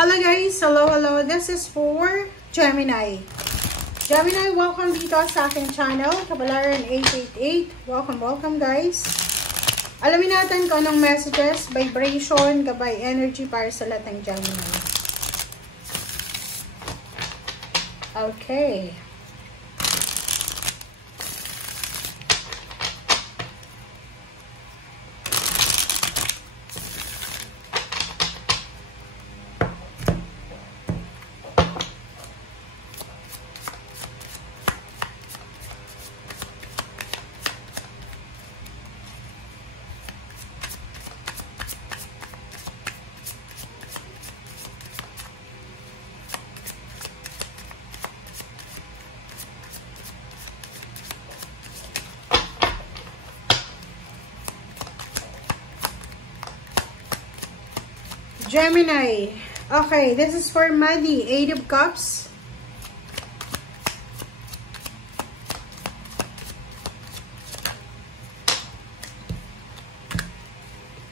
Hello guys! Hello! This is for Gemini. Gemini, welcome dito sa aking channel, Kabalaran 888. Welcome guys. Alamin natin kung anong messages, vibration, gabay, energy para sa lahat ng Gemini. Okay. Gemini. Okay, this is for Maddie. 8 of Cups.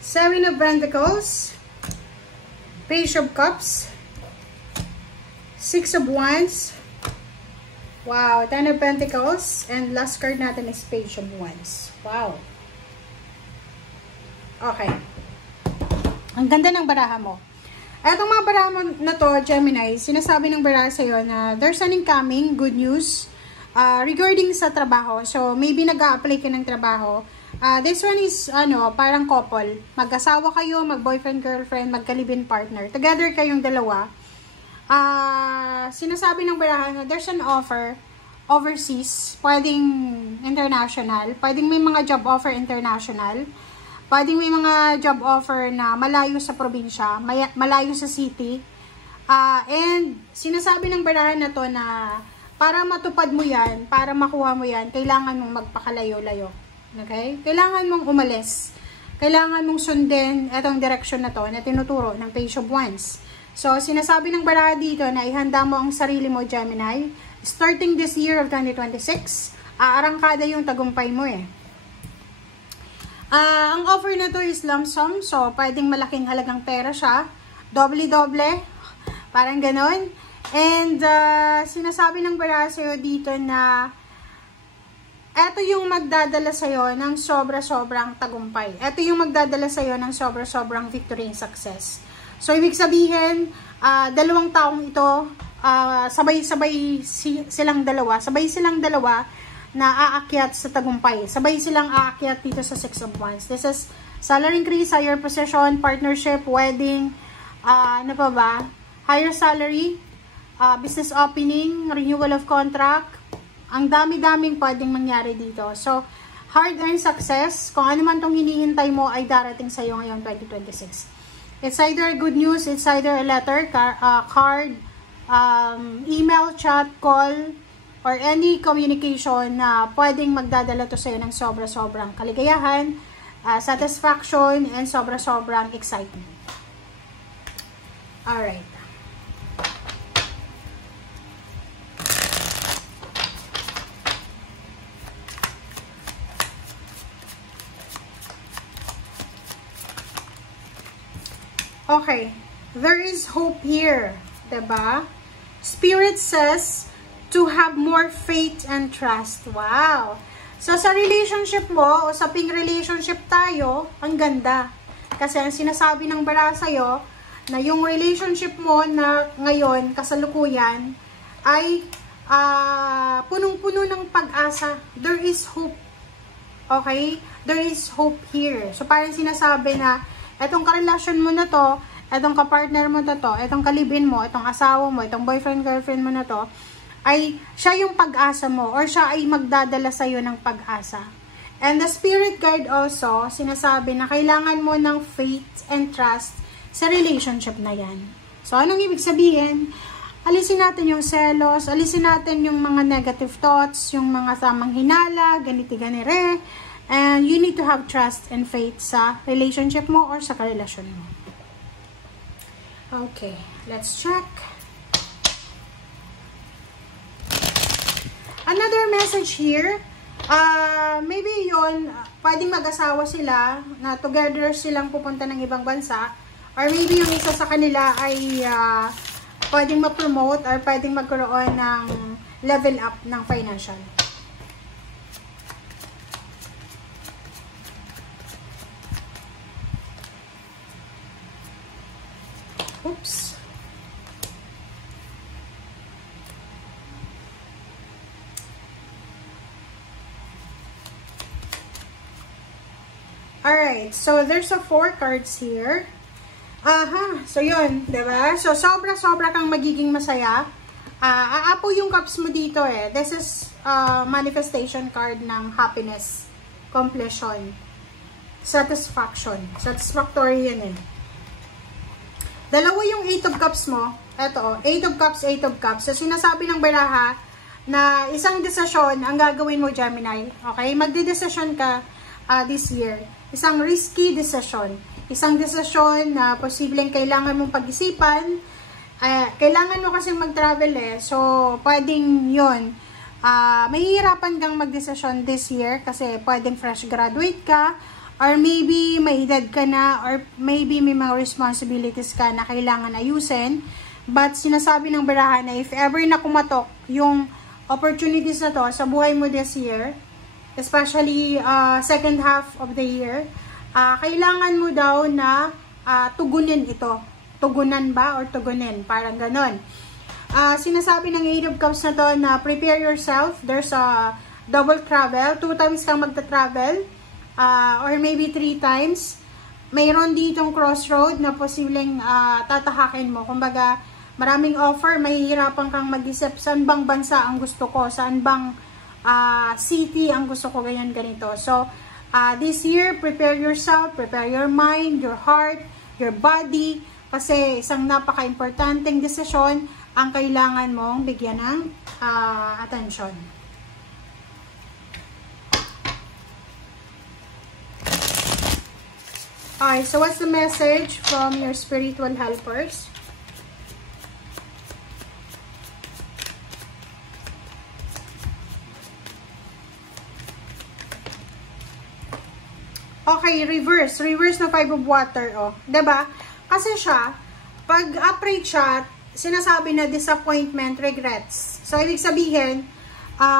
Seven of Pentacles. Page of Cups. 6 of Wands. Wow, 10 of Pentacles. And last card natin is Page of Wands. Wow. Okay. Ang ganda ng baraha mo. Etong mga baraha mo na to, Gemini, sinasabi ng baraha sa'yo na there's an incoming good news regarding sa trabaho. So, maybe nag-a-apply ka ng trabaho. This one is, parang couple. Mag-asawa kayo, mag-boyfriend, girlfriend, magka-live-in partner. Together kayong dalawa. Sinasabi ng baraha na there's an offer overseas. Pwedeng international. Pwedeng may mga job offer international. Pwedeng may mga job offer na malayo sa probinsya, malayo sa city. And sinasabi ng baraha na to na para matupad mo yan, para makuha mo yan, kailangan mong magpakalayo-layo. Okay? Kailangan mong umalis. Kailangan mong sundin itong direksyon na to na tinuturo ng Page of Wands. So, sinasabi ng baraha dito na ihanda mo ang sarili mo, Gemini. Starting this year of 2026, aarangkada yung tagumpay mo eh. Ang offer na to is lump sum. So, pwedeng malaking halagang pera siya. Doble-doble. Parang ganon. And, sinasabi ng baraha sa'yo dito na eto yung magdadala sa'yo ng sobra-sobrang tagumpay. Eto yung magdadala sa'yo ng sobra-sobrang victory and success. So, ibig sabihin, dalawang taong ito, sabay-sabay silang dalawa. Sabay silang dalawa na aakyat sa tagumpay. Sabay silang aakyat dito sa 6 of Wands. This is salary increase, higher position, partnership, wedding, ano pa ba? Higher salary, business opening, renewal of contract. Ang dami-daming pwedeng mangyari dito. So, hard-earned success. Kung ano man tong hinihintay mo ay darating sa iyo ngayon 2026. It's either good news, it's either a letter, card, email, chat, call, or any communication na pwedeng magdadala to sa'yo ng sobra-sobrang kaligayahan, satisfaction, and sobra-sobrang excitement. Alright. Okay. There is hope here. Diba? Spirit says to have more faith and trust. Wow! So, sa relationship mo, o sa ping relationship tayo, ang ganda. Kasi ang sinasabi ng baraha sa'yo, na yung relationship mo na ngayon, kasalukuyan, ay punong-puno ng pag-asa. There is hope. Okay? There is hope here. So, parang sinasabi na, etong karelasyon mo na to, etong kapartner mo na to, etong kalibin mo, etong asawa mo, etong boyfriend, girlfriend mo na to, ay siya yung pag-asa mo or siya ay magdadala sa iyo ng pag-asa. And the spirit guide also, sinasabi na kailangan mo ng faith and trust sa relationship na yan. So, anong ibig sabihin? Alisin natin yung selos, alisin natin yung mga negative thoughts, yung mga samang hinala, ganiti-ganire, and you need to have trust and faith sa relationship mo or sa karelasyon mo. Okay, let's check. Another message here, maybe yun, pwedeng mag-asawa sila, na together silang pupunta ng ibang bansa, Or maybe yung isa sa kanila ay pwedeng ma-promote or pwedeng magkaroon ng level up ng financial. Oops. Alright, so there's a 4 cards here. So yun, diba? So sobra-sobra kang magiging masaya. Aapo yung cups mo dito eh. This is manifestation card ng happiness, completion, satisfaction. Satisfactory yan eh. Dalawa yung 8 of cups mo. Ito, 8 of cups, 8 of cups. So sinasabi ng baraha na isang desisyon ang gagawin mo, Gemini. Okay? Magdedesisyon ka this year. Isang risky decision. Isang desisyon na posibleng kailangan mong pag-isipan. Kailangan mo kasi mag-travel eh. So, pwedeng yun. Mahihirapan kang mag-desisyon this year kasi pwedeng fresh graduate ka. Or maybe may edad ka na. Or maybe may mga responsibilities ka na kailangan ayusin. But sinasabi ng baraha na if ever na kumatok yung opportunities na to sa buhay mo this year, especially second half of the year, kailangan mo daw na tugunin ito. Tugunan ba or tugunin? Parang ganon. Sinasabi ng 8 of Cups na to na prepare yourself. There's a double travel. 2 times kang magta-travel. Or maybe 3 times. Mayroon ditong crossroad na posibleng tatahakin mo. Kumbaga, maraming offer. Mahihirapan kang mag-isip. Saan bang bansa ang gusto ko? Saan bang city ang gusto ko, ganyan ganito. So this year, prepare yourself, prepare your mind, your heart, your body, kasi isang napaka-importanteng desisyon ang kailangan mong bigyan ng attention. Okay, so what's the message from your spiritual helpers? Okay, reverse. Reverse na 5 of water, oh. 'Di ba? Kasi siya, pag upright siya, sinasabi na disappointment, regrets. So, ibig sabihin,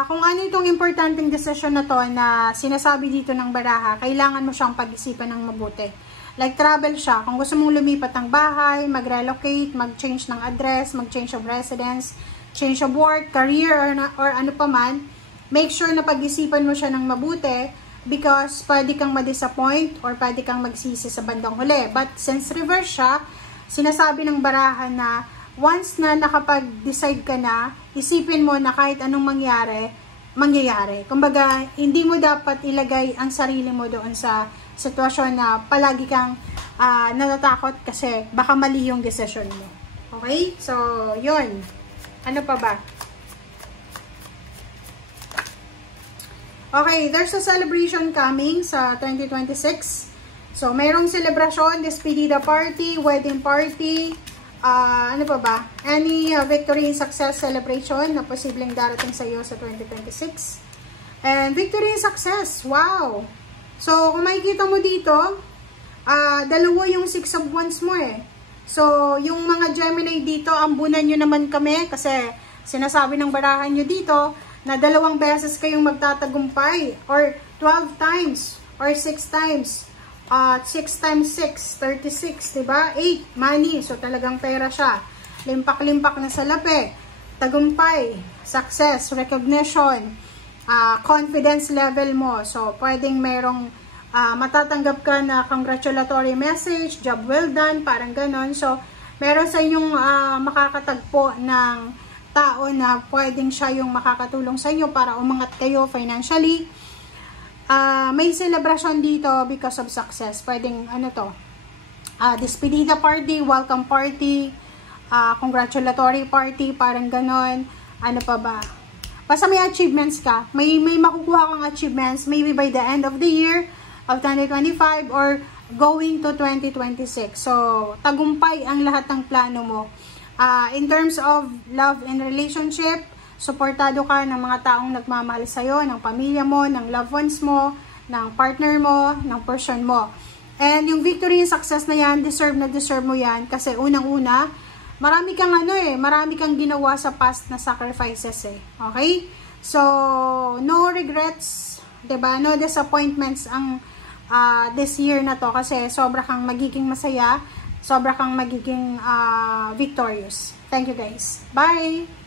kung ano itong importanteng decision na to na sinasabi dito ng baraha, kailangan mo siyang pag-isipan ng mabuti. Like, travel siya. Kung gusto mong lumipat ng bahay, mag-relocate, mag-change ng address, mag-change of residence, change of work, career, or ano pa man, make sure na pag-isipan mo siya ng mabuti, because pwede kang ma-disappoint or pwede kang magsisi sa bandang huli. But since reverse siya, sinasabi ng baraha na once na nakapag-decide ka na, isipin mo na kahit anong mangyayari. Kumbaga, hindi mo dapat ilagay ang sarili mo doon sa sitwasyon na palagi kang natatakot kasi baka mali yung decision mo. Okay? So, yun. Ano pa ba? Okay, there's a celebration coming sa 2026. So, mayroong celebration, despedida party, wedding party, ano pa ba? Any victory and success celebration na posibleng darating sa iyo sa 2026. And victory and success, wow! So, kung makikita mo dito, dalawa yung 6 of Wands mo eh. So, yung mga Gemini dito, ambunan nyo naman kami kasi sinasabi ng barahan nyo dito, na 2 beses kayong magtatagumpay or 12 times or 6 times. 6 times 6, 36, diba? 8, money. So, talagang pera siya. Limpak-limpak na salapi. Tagumpay, success, recognition, confidence level mo. So, pwedeng merong matatanggap ka na congratulatory message, job well done, parang ganon. So, meron sa inyong makakatagpo ng tao na pwedeng siya yung makakatulong sa inyo para umangat kayo financially. May celebration dito because of success. Pwedeng ano to, despedida party, welcome party, congratulatory party, parang ganon. Ano pa ba? Basta may achievements ka. May makukuha kang achievements maybe by the end of the year of 2025 or going to 2026. So, tagumpay ang lahat ng plano mo. In terms of love and relationship, suportado ka ng mga taong nagmamahal sa'yo, ng pamilya mo, ng loved ones mo, ng partner mo, ng person mo. And yung victory and success na yan, deserve mo yan. Kasi unang-una, marami kang ginawa sa past na sacrifices eh. Okay? So, no regrets, 'di ba? No disappointments ang this year na to kasi sobra kang magiging masaya, sobra kang magiging victorious. Thank you guys. Bye!